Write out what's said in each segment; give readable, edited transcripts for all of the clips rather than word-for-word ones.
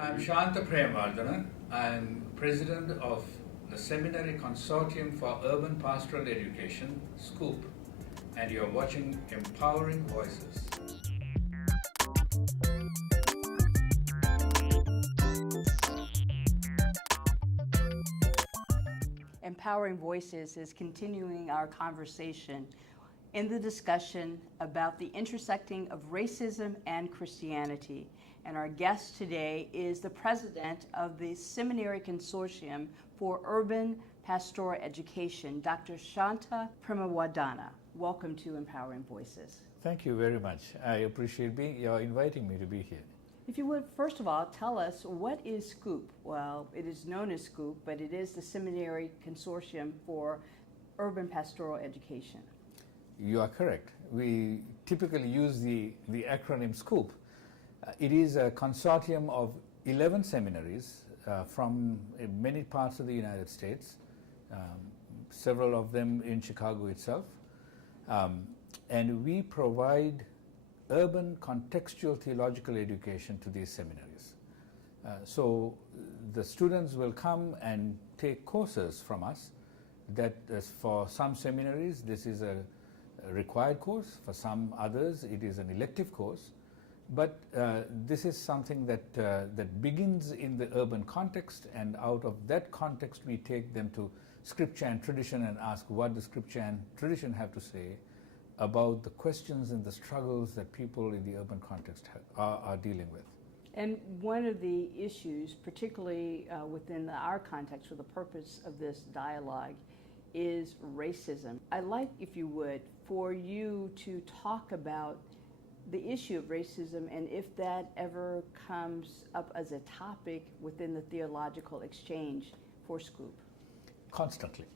I'm EVShantaPremawardhana. I'm president of the Seminary Consortium for Urban Pastoral Education, SCOOP, and you're watching Empowering Voices. Empowering Voices is continuing our conversation in the discussion about the intersecting of racism and Christianity. And our guest today is the president of the Seminary Consortium for Urban Pastoral Education, Dr. EVShantaPremawardhana. Welcome to Empowering Voices. Thank you very much. I appreciate your inviting me to be here. If you would, first of all, tell us, what is SCOOP? Well, it is known as SCOOP, but it is the Seminary Consortium for Urban Pastoral Education. You are correct. We typically use the acronym SCOOP. It is a consortium of 11 seminaries from many parts of the United States, several of them in Chicago itself. And we provide urban contextual theological education to these seminaries. So the students will come and take courses from us. That is, for some seminaries, this is a required course. For some others, it is an elective course. But this is something that begins in the urban context, and out of that context we take them to Scripture and tradition and ask what the Scripture and tradition have to say about the questions and the struggles that people in the urban context are dealing with. And one of the issues, particularly within our context for the purpose of this dialogue, is racism. I'd like, if you would, for you to talk about the issue of racism and if that ever comes up as a topic within the theological exchange for SCOOP. Constantly.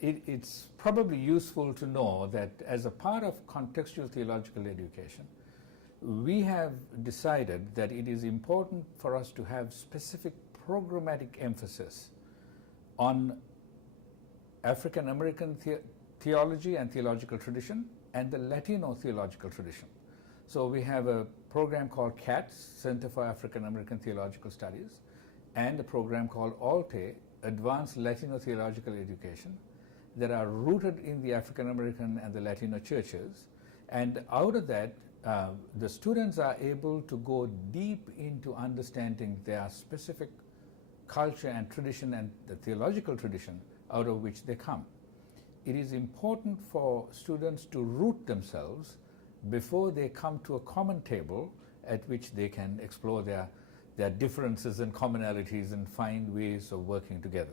It's probably useful to know that as a part of contextual theological education, we have decided that it is important for us to have specific programmatic emphasis on African American theology and theological tradition and the Latino theological tradition. So we have a program called CATS, Center for African American Theological Studies, and a program called ALTE, Advanced Latino Theological Education, that are rooted in the African American and the Latino churches. And out of that, the students are able to go deep into understanding their specific culture and tradition and the theological tradition out of which they come. It is important for students to root themselves before they come to a common table at which they can explore their differences and commonalities and find ways of working together.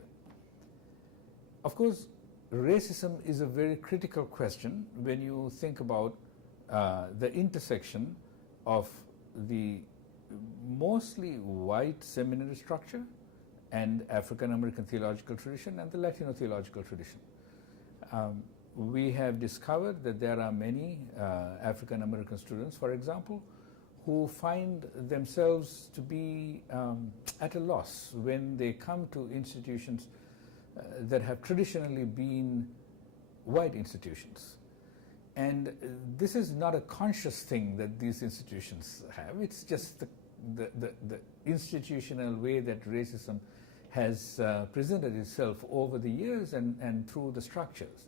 Of course, racism is a very critical question when you think about the intersection of the mostly white seminary structure and African American theological tradition and the Latino theological tradition. We have discovered that there are many African American students, for example, who find themselves to be at a loss when they come to institutions that have traditionally been white institutions. And this is not a conscious thing that these institutions have. It's just the institutional way that racism has presented itself over the years and through the structures.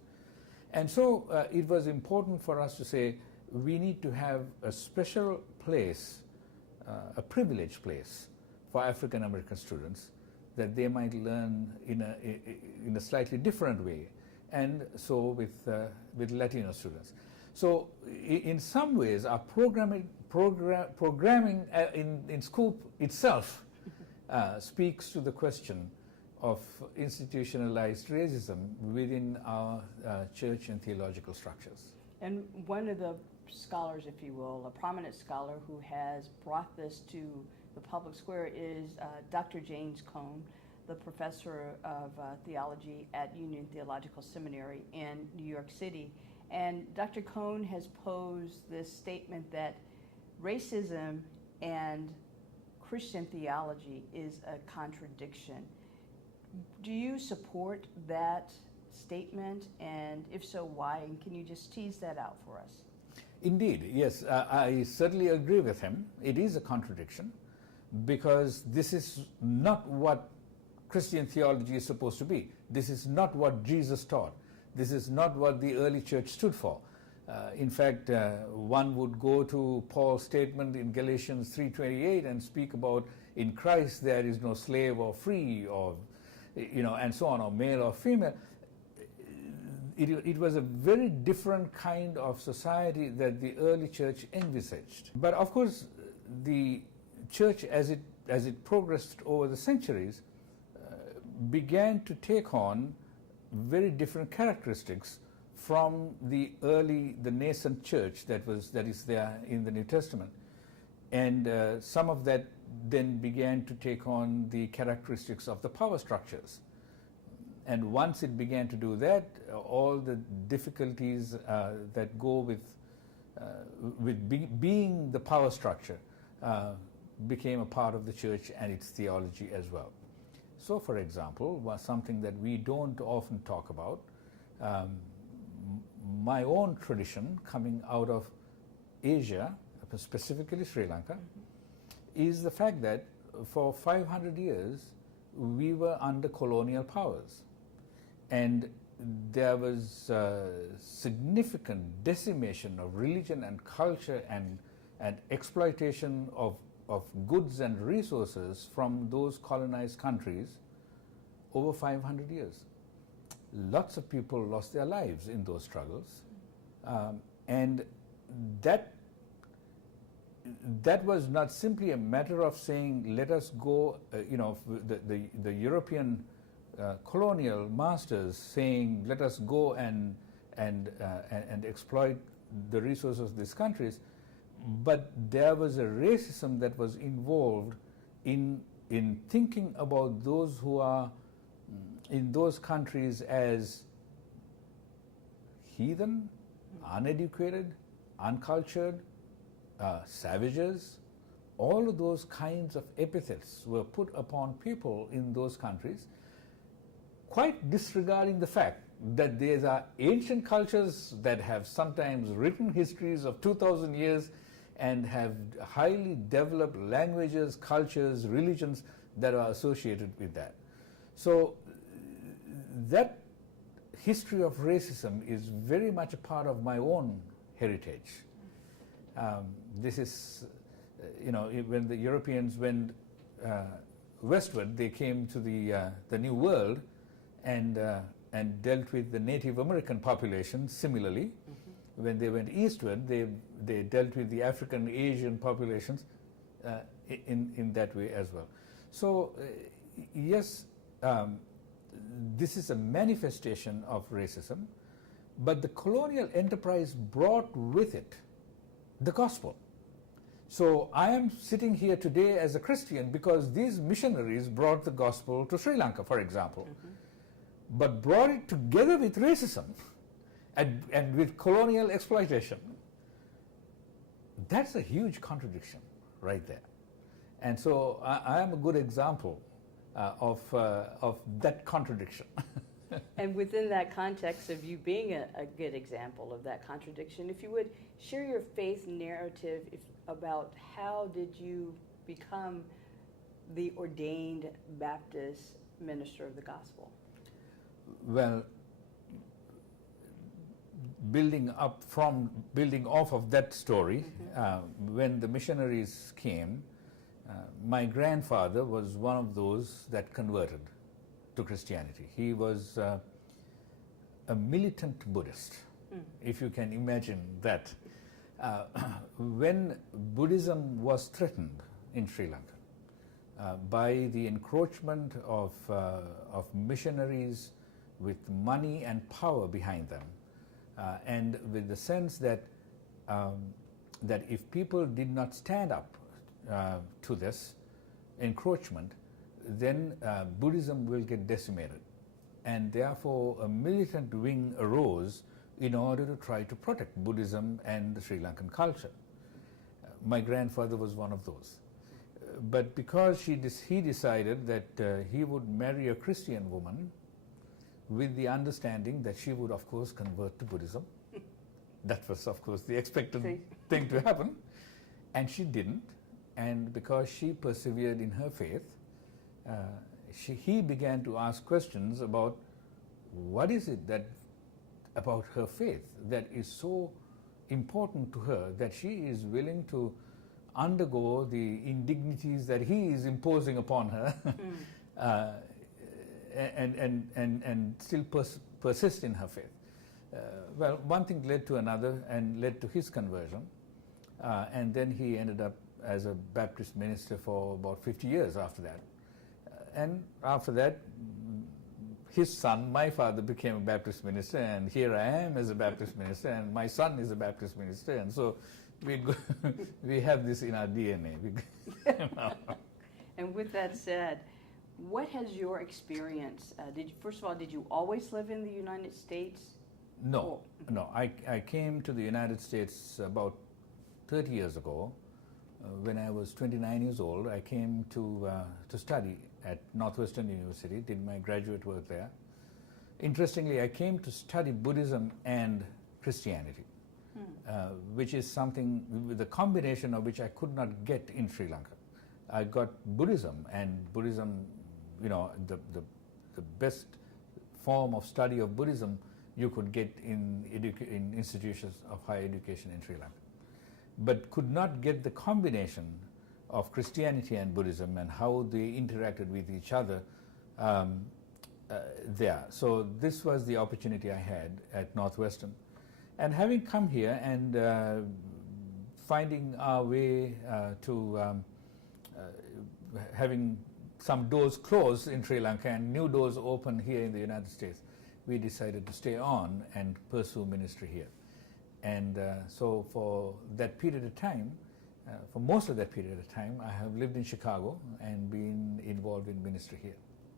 And so it was important for us to say we need to have a special place, a privileged place for African American students that they might learn in a slightly different way, and so with Latino students. So in some ways our programming in SCOOP itself speaks to the question of institutionalized racism within our church and theological structures. And one of the scholars, if you will, a prominent scholar who has brought this to the public square is Dr. James Cone, the professor of theology at Union Theological Seminary in New York City. And Dr. Cone has posed this statement that racism and Christian theology is a contradiction. Do you support that statement, and if so, why? And can you just tease that out for us? Indeed, yes. I certainly agree with him. It is a contradiction. because this is not what Christian theology is supposed to be. This is not what Jesus taught. This is not what the early church stood for. In fact, one would go to Paul's statement in Galatians 3:28 and speak about in Christ there is no slave or free, or and so on, or male or female. It was a very different kind of society that the early church envisaged. But of course, the church, as it progressed over the centuries, began to take on very different characteristics from the nascent church that is there in the New Testament, and some of that then began to take on the characteristics of the power structures. And once it began to do that, all the difficulties that go with being the power structure became a part of the church and its theology as well. So, for example, was something that we don't often talk about, my own tradition coming out of Asia, specifically Sri Lanka, is the fact that for 500 years we were under colonial powers, and there was significant decimation of religion and culture and exploitation of goods and resources from those colonized countries over 500 years. Lots of people lost their lives in those struggles, and that was not simply a matter of saying, let us go, the European colonial masters saying, let us go and exploit the resources of these countries, but there was a racism that was involved in thinking about those who are in those countries as heathen, uneducated, uncultured, savages. All of those kinds of epithets were put upon people in those countries, quite disregarding the fact that these are ancient cultures that have sometimes written histories of 2,000 years and have highly developed languages, cultures, religions that are associated with that. So that history of racism is very much a part of my own heritage. This is, when the Europeans went westward, they came to the New World and dealt with the Native American population similarly. Mm-hmm. When they went eastward, they dealt with the African, Asian populations in that way as well. So, yes, this is a manifestation of racism, but the colonial enterprise brought with it the gospel. So I am sitting here today as a Christian because these missionaries brought the gospel to Sri Lanka, for example, but brought it together with racism and with colonial exploitation. That's a huge contradiction right there. And so I am a good example of that contradiction. And within that context of you being a good example of that contradiction, if you would share your faith narrative about how did you become the ordained Baptist minister of the gospel? Well, building off of that story, when the missionaries came, my grandfather was one of those that converted to Christianity. He was a militant Buddhist, if you can imagine that. When Buddhism was threatened in Sri Lanka by the encroachment of missionaries with money and power behind them, and with the sense that if people did not stand up to this encroachment, then Buddhism will get decimated. And therefore a militant wing arose in order to try to protect Buddhism and the Sri Lankan culture. My grandfather was one of those. But because he decided that he would marry a Christian woman with the understanding that she would of course convert to Buddhism. That was of course the expected thing to happen, and she didn't. and because she persevered in her faith, he began to ask questions about what is it that about her faith that is so important to her that she is willing to undergo the indignities that he is imposing upon her, and still persist in her faith. Well, one thing led to another and led to his conversion, and then he ended up as a Baptist minister for about 50 years after that. And after that, his son, my father, became a Baptist minister, and here I am as a Baptist minister, and my son is a Baptist minister, and so we have this in our DNA. And with that said, what has your experience, first of all, did you always live in the United States? No. I came to the United States about 30 years ago. When I was 29 years old, I came to study at Northwestern University, did my graduate work there. Interestingly, I came to study Buddhism and Christianity, which is something, with a combination of which I could not get in Sri Lanka. I got Buddhism, and Buddhism, the best form of study of Buddhism you could get in institutions of higher education in Sri Lanka, but could not get the combination of Christianity and Buddhism and how they interacted with each other there. So this was the opportunity I had at Northwestern. And having come here and finding our way to having some doors closed in Sri Lanka and new doors open here in the United States, we decided to stay on and pursue ministry here. And so for that period of time, for most of that period of time, I have lived in Chicago and been involved in ministry here.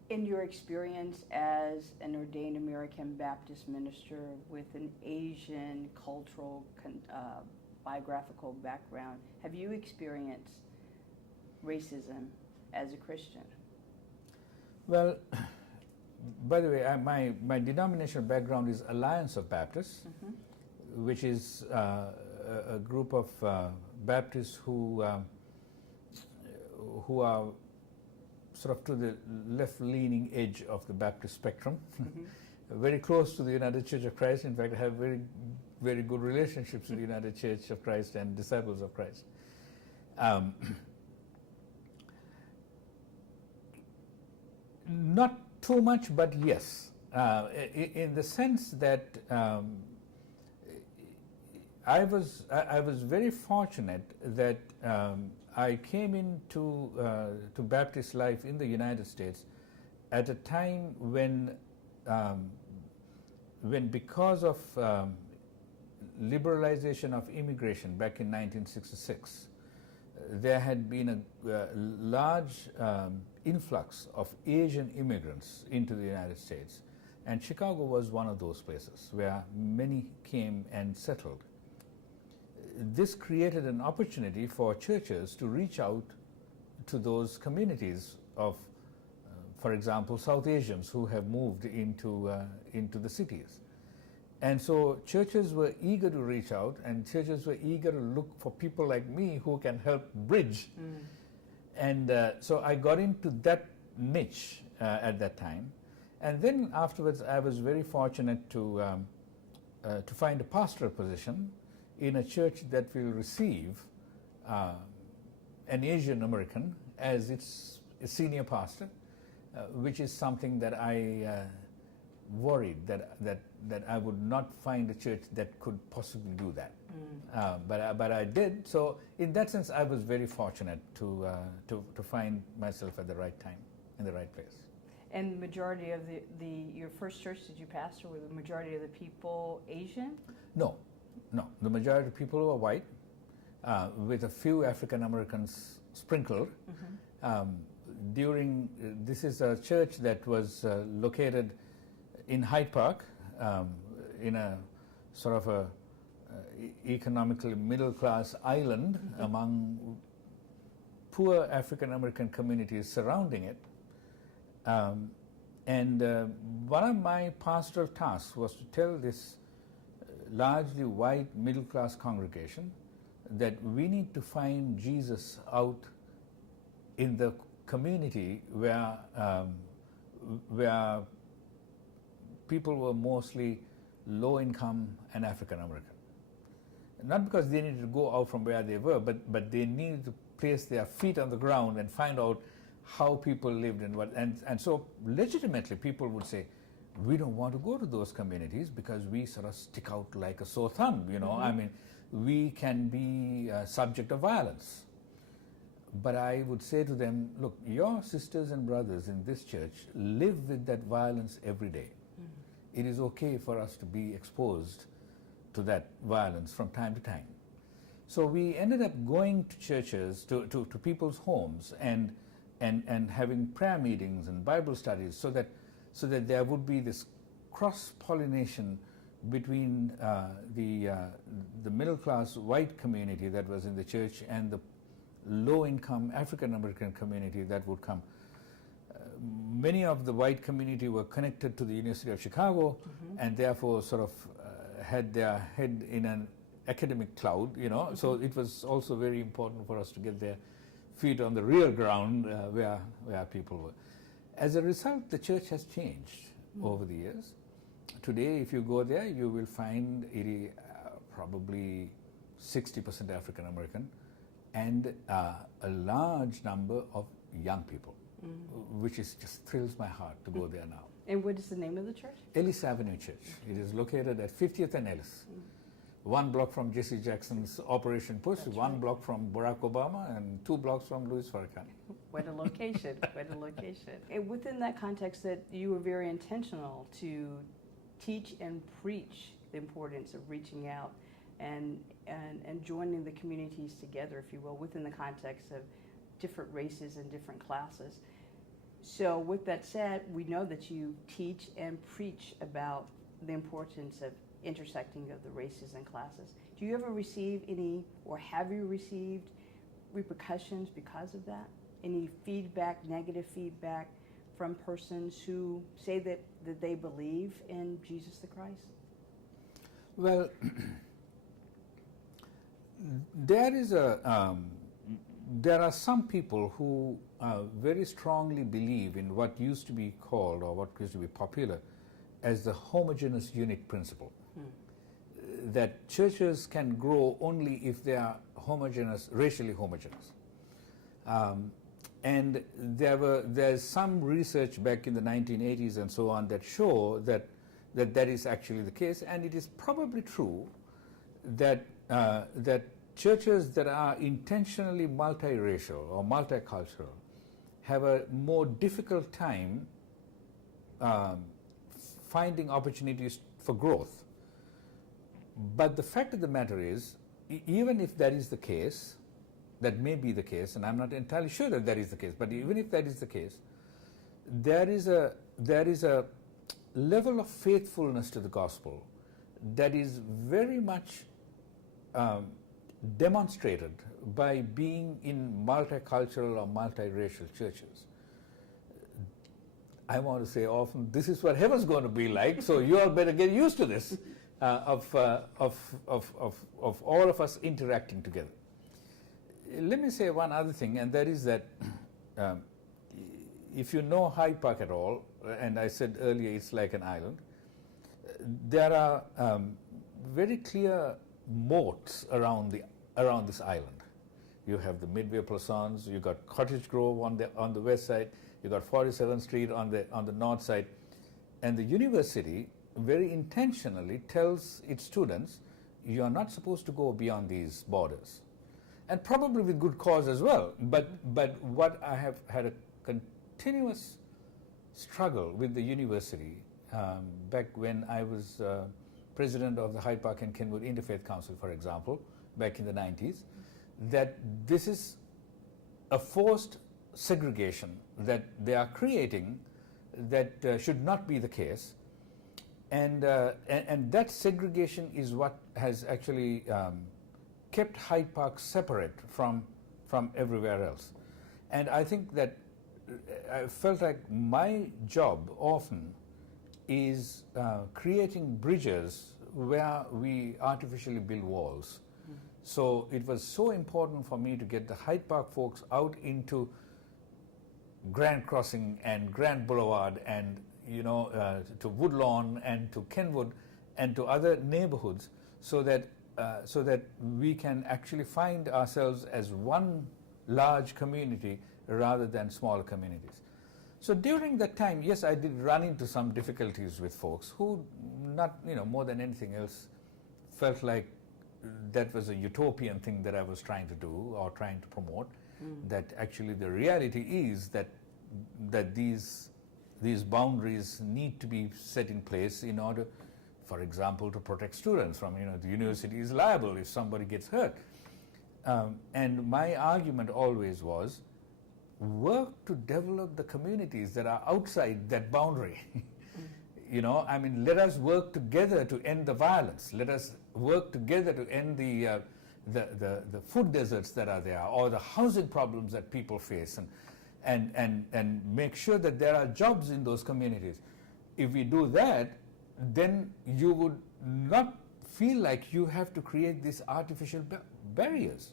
In your experience as an ordained American Baptist minister with an Asian cultural biographical background, have you experienced racism as a Christian? Well, by the way, my denominational background is Alliance of Baptists, which is a group of Baptists who are sort of to the left-leaning edge of the Baptist spectrum, very close to the United Church of Christ. In fact, I have very, very good relationships with the United Church of Christ and Disciples of Christ. Not too much, but yes, in the sense that I was very fortunate that I came into to Baptist life in the United States at a time when because of liberalization of immigration back in 1966, there had been a large influx of Asian immigrants into the United States, and Chicago was one of those places where many came and settled. This created an opportunity for churches to reach out to those communities of, for example, South Asians who have moved into the cities. And so churches were eager to reach out, and churches were eager to look for people like me who can help bridge. And so I got into that niche at that time. And then afterwards, I was very fortunate to find a pastoral position in a church that will receive an Asian American as its senior pastor, which is something that I worried that I would not find a church that could possibly do that. But I did. So in that sense, I was very fortunate to find myself at the right time in the right place. And the majority of your first church that you pastored, were the majority of the people Asian? No. The majority of people were white, with a few African Americans sprinkled. This is a church that was located in Hyde Park, in a sort of a economically middle-class island among poor African American communities surrounding it. And one of my pastoral tasks was to tell this largely white middle-class congregation that we need to find Jesus out in the community where people were mostly low income and African American. Not because they needed to go out from where they were, but they needed to place their feet on the ground and find out how people lived and what. And so legitimately people would say, we don't want to go to those communities because we sort of stick out like a sore thumb, you know. Mm-hmm. I mean, we can be subject of violence. But I would say to them, look, your sisters and brothers in this church live with that violence every day. Mm-hmm. It is okay for us to be exposed to that violence from time to time. So we ended up going to churches, to people's homes and having prayer meetings and Bible studies so that there would be this cross-pollination between the middle-class white community that was in the church and the low-income African-American community that would come. Many of the white community were connected to the University of Chicago, mm-hmm. and therefore sort of had their head in an academic cloud, you know. Mm-hmm. So it was also very important for us to get their feet on the real ground where people were. As a result, the church has changed over the years. Today, if you go there, you will find it probably 60% African American and a large number of young people, which just thrills my heart to go there now. And what is the name of the church? Ellis Avenue Church. It is located at 50th and Ellis. 1 block from Jesse Jackson's Operation Push, that's 1 block from Barack Obama, and 2 blocks from Louis Farrakhan. What a location, what a location. And within that context, that you were very intentional to teach and preach the importance of reaching out and joining the communities together, if you will, within the context of different races and different classes. So with that said, we know that you teach and preach about the importance of intersecting of the races and classes. Do you ever receive any, or have you received repercussions because of that? Any feedback, negative feedback from persons who say that they believe in Jesus the Christ? Well, there are some people who very strongly believe in what used to be called, or what used to be popular, as the homogeneous unit principle. That churches can grow only if they are homogeneous, racially homogeneous. And there's some research back in the 1980s and so on that show that is actually the case, and it is probably true that churches that are intentionally multiracial or multicultural have a more difficult time finding opportunities for growth. But the fact of the matter is, even if that is the case, that may be the case, and I'm not entirely sure that is the case, but even if that is the case, there is a level of faithfulness to the gospel that is very much demonstrated by being in multicultural or multiracial churches. I want to say often, this is what heaven's going to be like, so you all better get used to this, of all of us interacting together. Let me say one other thing, and that is that if you know Hyde Park at all, and I said earlier it's like an island, there are very clear moats around this island. You have the Midway Plaisance, you got Cottage Grove on the west side, you got 47th Street on the north side, and the university very intentionally tells its students, you are not supposed to go beyond these borders, and probably with good cause as well. But what I have had a continuous struggle with the university back when I was president of the Hyde Park and Kenwood Interfaith Council, for example, back in the 90s, that this is a forced segregation that they are creating that should not be the case. And that segregation is what has actually kept Hyde Park separate from everywhere else. And I think that I felt like my job often is creating bridges where we artificially build walls. So it was so important for me to get the Hyde Park folks out into Grand Crossing and Grand Boulevard and to Woodlawn and to Kenwood and to other neighborhoods, so that we can actually find ourselves as one large community rather than smaller communities. So during that time, yes, I did run into some difficulties with folks who, not more than anything else, felt like that was a utopian thing that I was trying to do or trying to promote. That actually the reality is that these boundaries need to be set in place in order, for example, to protect students from, the university is liable if somebody gets hurt. And my argument always was, work to develop the communities that are outside that boundary. Let us work together to end the violence. Let us work together to end the food deserts that are there, or the housing problems that people face, and make sure that there are jobs in those communities. If we do that, then you would not feel like you have to create these artificial barriers.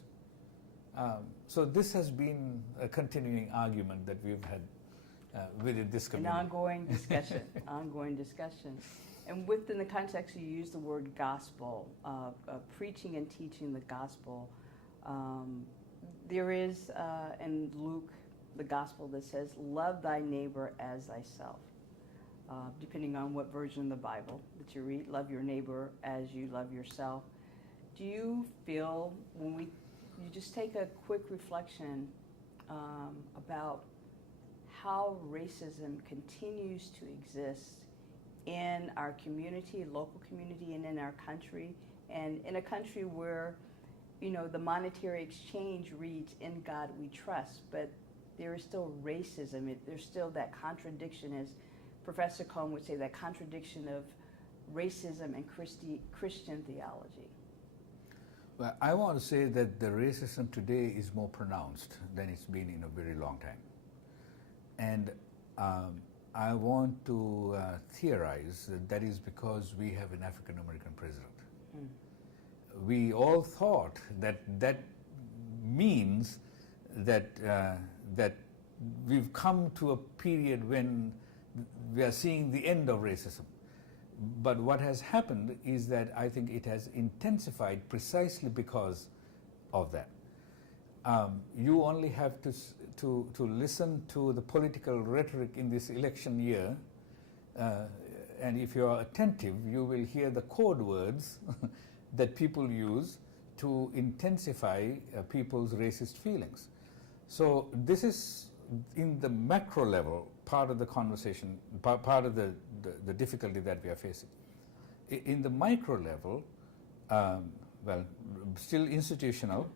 So this has been a continuing argument that we've had within this community. An ongoing discussion. And within the context, you use the word gospel, preaching and teaching the gospel. There is in Luke, the gospel that says, love thy neighbor as thyself. Depending on what version of the Bible that you read, love your neighbor as you love yourself. Do you feel, when you just take a quick reflection about how racism continues to exist in our community, local community, and in our country, and in a country where, the monetary exchange reads, in God we trust, but there is still racism. There's still that contradiction, as Professor Cohn would say, that contradiction of racism and Christian theology. Well, I want to say that the racism today is more pronounced than it's been in a very long time. And I want to theorize that is because we have an African American president. We all thought that means that we've come to a period when we are seeing the end of racism. But what has happened is that I think it has intensified precisely because of that. You only have to listen to the political rhetoric in this election year, and if you are attentive, you will hear the code words that people use to intensify people's racist feelings. So this is, in the macro level, part of the conversation, part of the difficulty that we are facing. In the micro level, still institutional,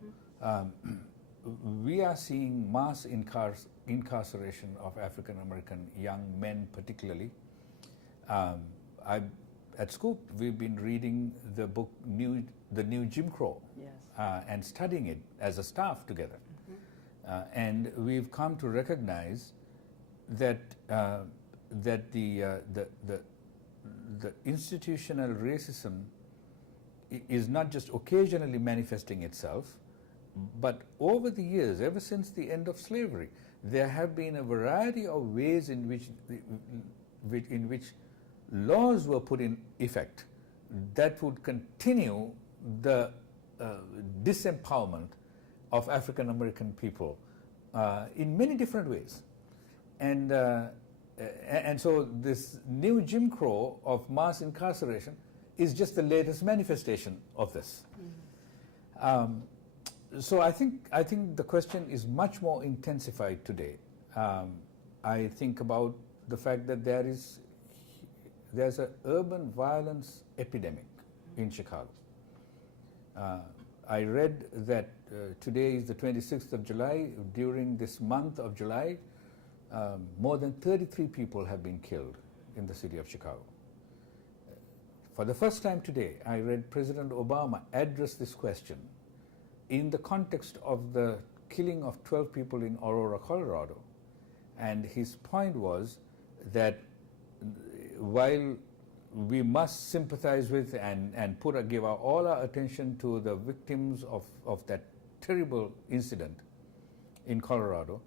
we are seeing mass incarceration of African American young men particularly. At Scoop, we've been reading the book, The New Jim Crow, yes. And studying it as a staff together. And we've come to recognize that the institutional racism is not just occasionally manifesting itself, but over the years, ever since the end of slavery, there have been a variety of ways in which laws were put in effect that would continue the disempowerment of African American people in many different ways. And so this new Jim Crow of mass incarceration is just the latest manifestation of this. So I think the question is much more intensified today. I think about the fact that there's an urban violence epidemic in Chicago. I read that today is the 26th of July. During this month of July, more than 33 people have been killed in the city of Chicago. For the first time today, I read President Obama address this question in the context of the killing of 12 people in Aurora, Colorado. And his point was that while we must sympathize with and give all our attention to the victims of that terrible incident in Colorado.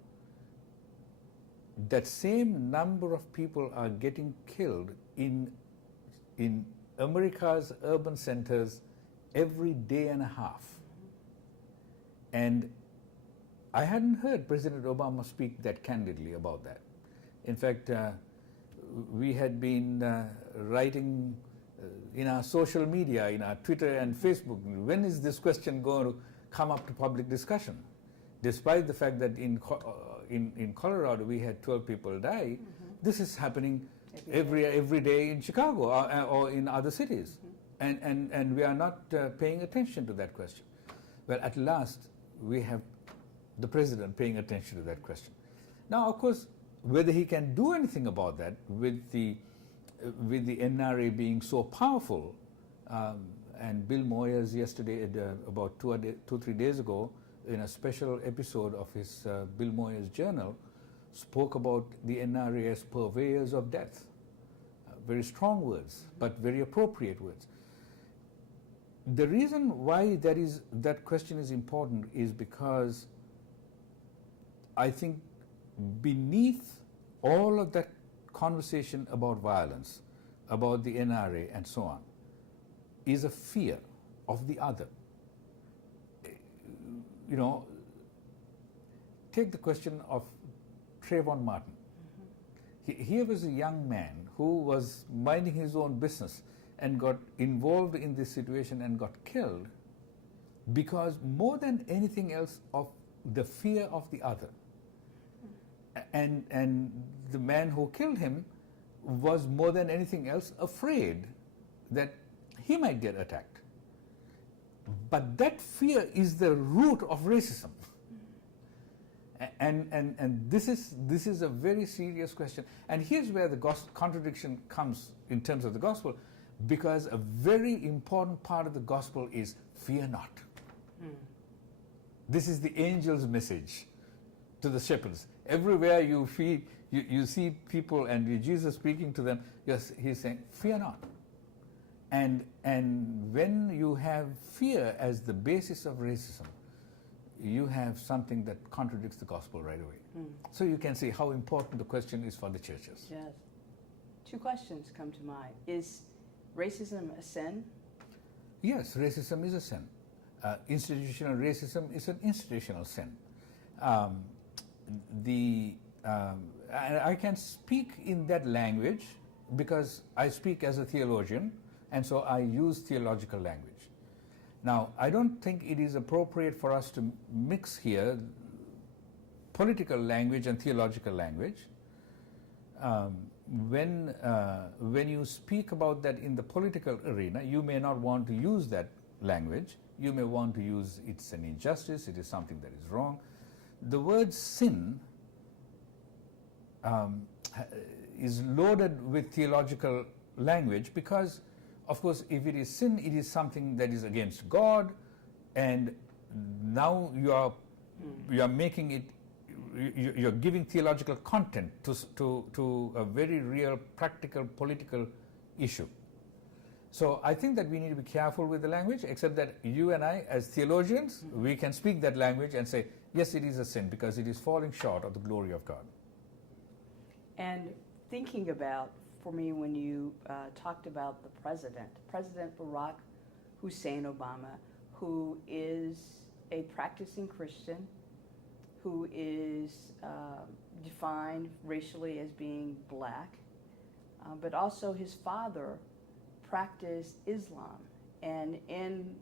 That same number of people are getting killed in America's urban centers every day and a half. And I hadn't heard President Obama speak that candidly about that. In fact, we had been writing in our social media, in our Twitter and Facebook, when is this question going to come up to public discussion? Despite the fact that in Colorado we had 12 people die, this is happening every day in Chicago or in other cities. And we are not paying attention to that question. Well, at last we have the president paying attention to that question. Now, of course, whether he can do anything about that with the NRA being so powerful, and Bill Moyers yesterday, about 2-3 days ago, in a special episode of his Bill Moyers Journal, spoke about the NRA as purveyors of death. Very strong words, but very appropriate words. The reason why that question is important is because I think beneath all of that conversation about violence, about the NRA and so on, is a fear of the other. You know, take the question of Trayvon Martin. Here was a young man who was minding his own business and got involved in this situation and got killed because more than anything else of the fear of the other. And the man who killed him was more than anything else afraid that he might get attacked. But that fear is the root of racism. And this is a very serious question. And here's where the contradiction comes in terms of the gospel, because a very important part of the gospel is fear not. This is the angel's message to the shepherds. Everywhere you see people and Jesus speaking to them, yes, he's saying, fear not. And when you have fear as the basis of racism, you have something that contradicts the gospel right away. So you can see how important the question is for the churches. Yes. Two questions come to mind. Is racism a sin? Yes, racism is a sin. Institutional racism is an institutional sin. I can speak in that language because I speak as a theologian, and so I use theological language. Now, I don't think it is appropriate for us to mix here political language and theological language. When you speak about that in the political arena, you may not want to use that language. You may want to use it's an injustice, it is something that is wrong. The word sin is loaded with theological language because, of course, if it is sin, it is something that is against God, and now you are making it, you're giving theological content to a very real, practical, political issue. So I think that we need to be careful with the language, except that you and I, as theologians, we can speak that language and say, yes, it is a sin because it is falling short of the glory of God. And thinking about, for me, when you talked about the President Barack Hussein Obama, who is a practicing Christian, who is defined racially as being black, but also his father practiced Islam. And in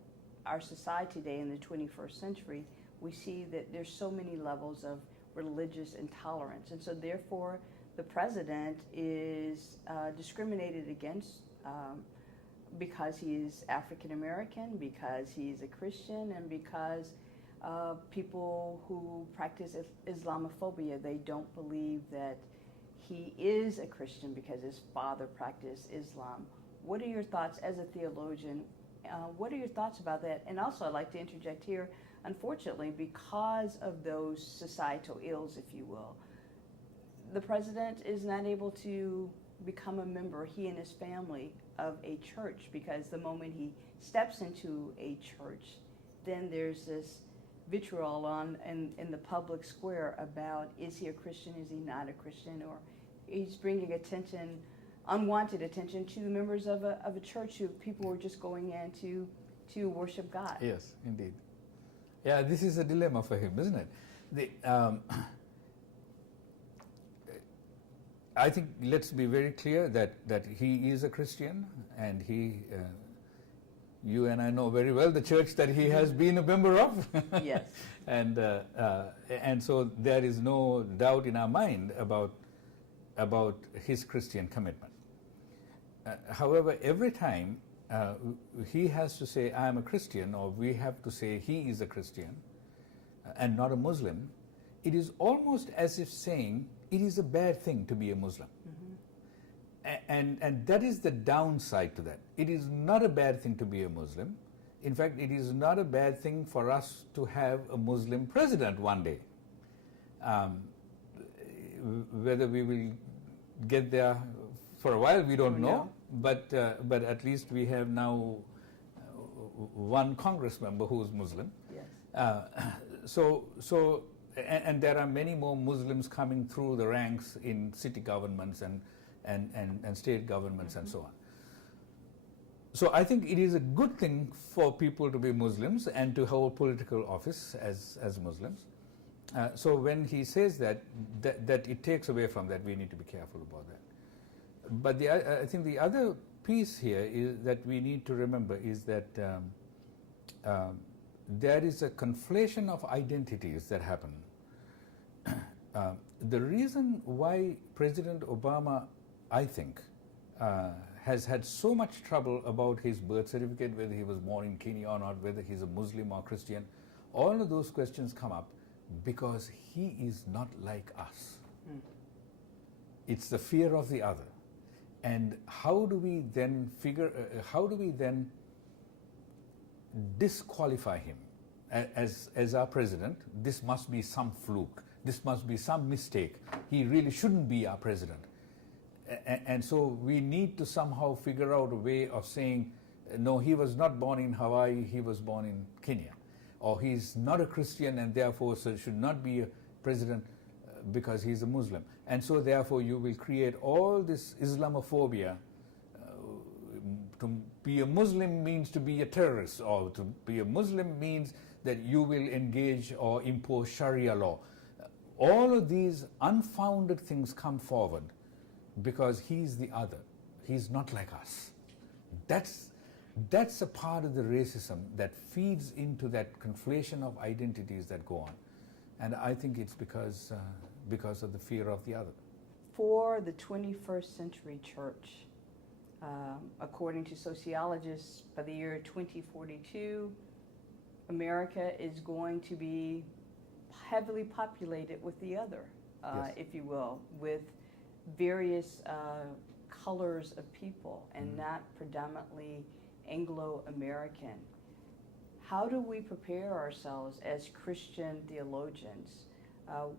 our society today, in the 21st century, we see that there's so many levels of religious intolerance. And so therefore, the president is discriminated against because he's African American, because he's a Christian, and because people who practice Islamophobia, they don't believe that he is a Christian because his father practiced Islam. What are your thoughts as a theologian? What are your thoughts about that? And also, I'd like to interject here, unfortunately, because of those societal ills, if you will, the president is not able to become a member, he and his family, of a church, because the moment he steps into a church, then there's this vitriol in the public square about, is he a Christian, is he not a Christian, or he's bringing attention, unwanted attention, to the members of a church who people were just going in to worship God. Yes, indeed. Yeah, this is a dilemma for him, isn't it? I think let's be very clear that he is a Christian, and you and I know very well the church that he has been a member of. Yes. And so there is no doubt in our mind about his Christian commitment. However, every time he has to say, I am a Christian, or we have to say he is a Christian and not a Muslim, it is almost as if saying it is a bad thing to be a Muslim. And that is the downside to that. It is not a bad thing to be a Muslim. In fact, it is not a bad thing for us to have a Muslim president one day. Whether we will get there for a while, we don't know. But at least we have now one Congress member who is Muslim. Yes. And there are many more Muslims coming through the ranks in city governments and state governments and so on. So I think it is a good thing for people to be Muslims and to hold political office as Muslims. So when he says that it takes away from that, we need to be careful about that. But I think the other piece here is that we need to remember is that there is a conflation of identities that happen. The reason why President Obama, I think, has had so much trouble about his birth certificate, whether he was born in Kenya or not, whether he's a Muslim or Christian, all of those questions come up because he is not like us. It's the fear of the other. And how do we then disqualify him as our president? This must be some fluke. This must be some mistake. He really shouldn't be our president. And so we need to somehow figure out a way of saying, no, he was not born in Hawaii, he was born in Kenya. Or he's not a Christian and therefore should not be a president because he's a Muslim. And so therefore you will create all this Islamophobia. To be a Muslim means to be a terrorist, or to be a Muslim means that you will engage or impose Sharia law. All of these unfounded things come forward because he's the other. He's not like us. That's a part of the racism that feeds into that conflation of identities that go on. And I think it's because of the fear of the other. For the 21st century church, according to sociologists, by the year 2042, America is going to be heavily populated with the other, Yes. if you will, with various colors of people, and not predominantly Anglo-American. How do we prepare ourselves as Christian theologians?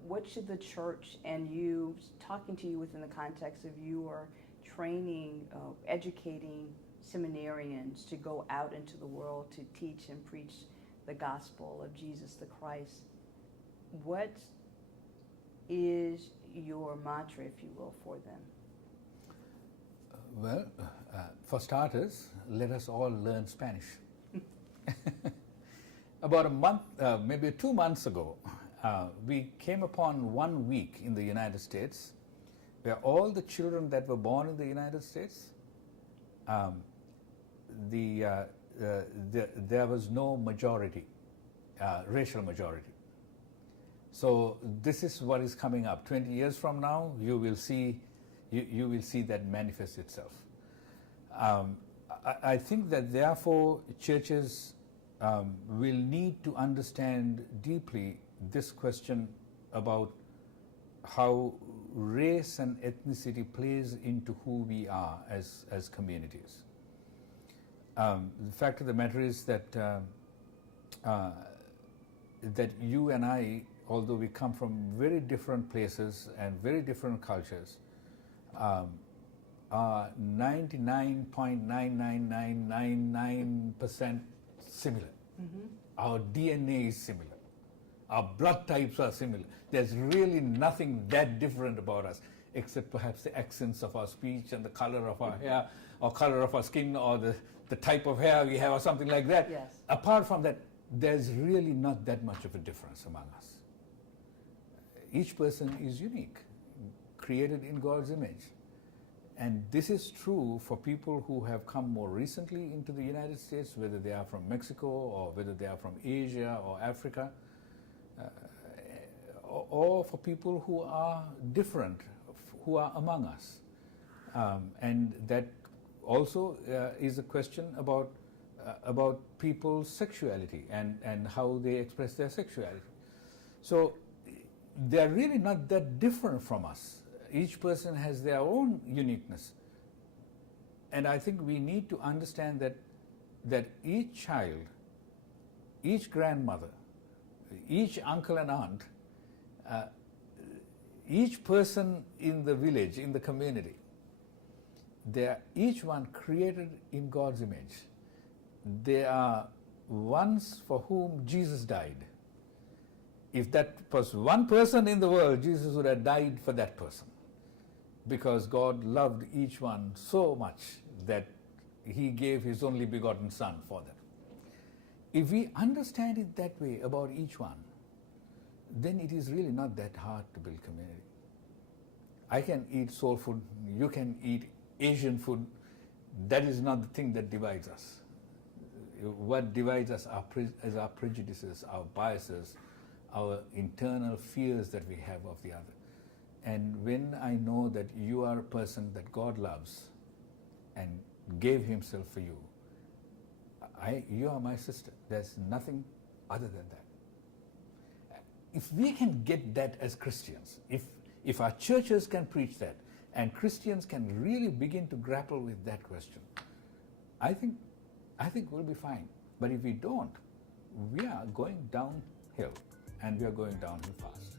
What should the church, and you, talking to you within the context of your training, educating seminarians to go out into the world to teach and preach the gospel of Jesus the Christ, what is your mantra, if you will, for them? Well, for starters, let us all learn Spanish. About a month, maybe 2 months ago, we came upon 1 week in the United States where all the children that were born in the United States, there was no majority, racial majority. So this is what is coming up. 20 years from now, you will see that manifest itself. I think that therefore churches will need to understand deeply this question about how race and ethnicity plays into who we are as communities. The fact of the matter is that that you and I, although we come from very different places and very different cultures, are 99.99999% similar. Our DNA is similar. Our blood types are similar. There's really nothing that different about us, except perhaps the accents of our speech and the color of our hair, or color of our skin, or the type of hair we have, or something like that. Yes. Apart from that, there's really not that much of a difference among us. Each person is unique, created in God's image. And this is true for people who have come more recently into the United States, whether they are from Mexico or whether they are from Asia or Africa, or for people who are different, who are among us. And that also is a question about people's sexuality and how they express their sexuality. So they're really not that different from us. Each person has their own uniqueness. And I think we need to understand that each child, each grandmother, each uncle and aunt, each person in the village, in the community, they are each one created in God's image. They are ones for whom Jesus died. If that was one person in the world, Jesus would have died for that person, because God loved each one so much that he gave his only begotten Son for them. If we understand it that way about each one, then it is really not that hard to build community. I can eat soul food, you can eat Asian food. That is not the thing that divides us. What divides us is our prejudices, our biases, our internal fears that we have of the other. And when I know that you are a person that God loves and gave himself for you, you are my sister. There's nothing other than that. If we can get that as Christians, if our churches can preach that, and Christians can really begin to grapple with that question, I think we'll be fine. But if we don't, we are going downhill, and we are going downhill fast.